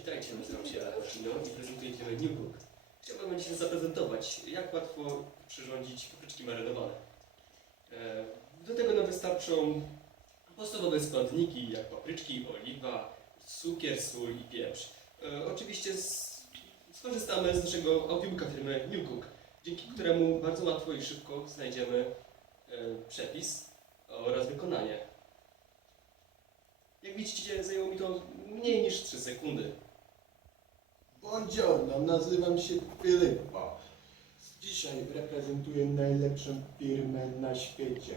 witajcie, nazywam się Aleksino i prezentuję firmę New Cook. Chciałbym dzisiaj zaprezentować, jak łatwo przyrządzić papryczki marynowane. E, Do tego nam wystarczą podstawowe składniki, jak papryczki, oliwa, cukier, sól i pieprz. E, Oczywiście skorzystamy z naszego audiobooka firmy New Cook, dzięki któremu bardzo łatwo i szybko znajdziemy e, przepis oraz wykonanie. Jak widzicie, zajęło mi to mniej niż 3 sekundy. Buongiorno, nazywam się Filippo. Dzisiaj reprezentuję najlepszą firmę na świecie.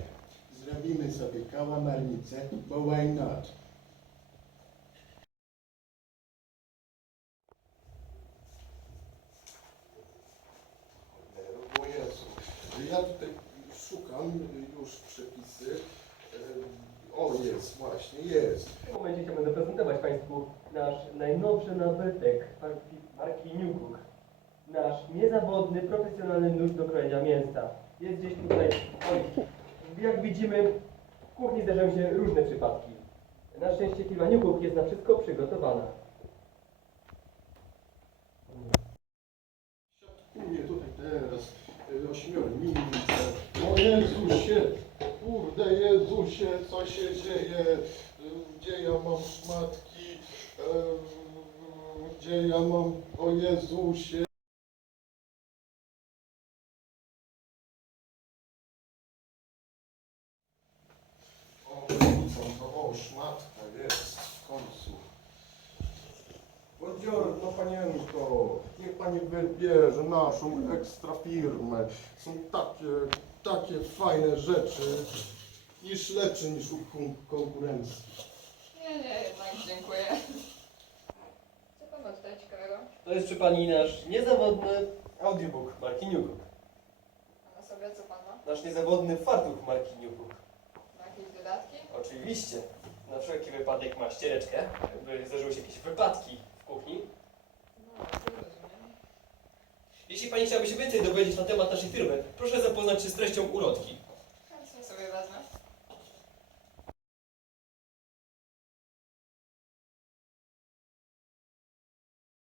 Zrobimy sobie kałamarnicę, bo why not? O Jezu, ja tutaj szukam już przepisy. O, jest, właśnie, jest. W tym momencie chciałbym zaprezentować Państwu nasz najnowszy nabytek marki, marki New Cook. Nasz niezawodny, profesjonalny nóż do krojenia mięsa. Jest gdzieś tutaj. Oj, jak widzimy, w kuchni zdarzają się różne przypadki. Na szczęście firma New Cook jest na wszystko przygotowana. Co się dzieje? Y, Gdzie ja mam szmatki? Y, Gdzie ja mam, o Jezusie? O, to, o, szmatka jest w końcu. Buongiorno panienko, niech pani wybierze naszą ekstra firmę. Są takie, takie fajne rzeczy, niż lepsze niż u kon- konkurencji. Nie, nie, jednak dziękuję. Co pan ma tutaj ciekawego? To jest przy Pani nasz niezawodny audiobook marki New Cook. A na sobie co pan ma? Nasz niezawodny fartuch marki New Cook. Ma jakieś dodatki? Oczywiście. Na wszelki wypadek ma ściereczkę, by zdarzyły się jakieś wypadki w kuchni. No, to rozumiem. Jeśli Pani chciałaby się więcej dowiedzieć na temat naszej firmy, proszę zapoznać się z treścią ulotki.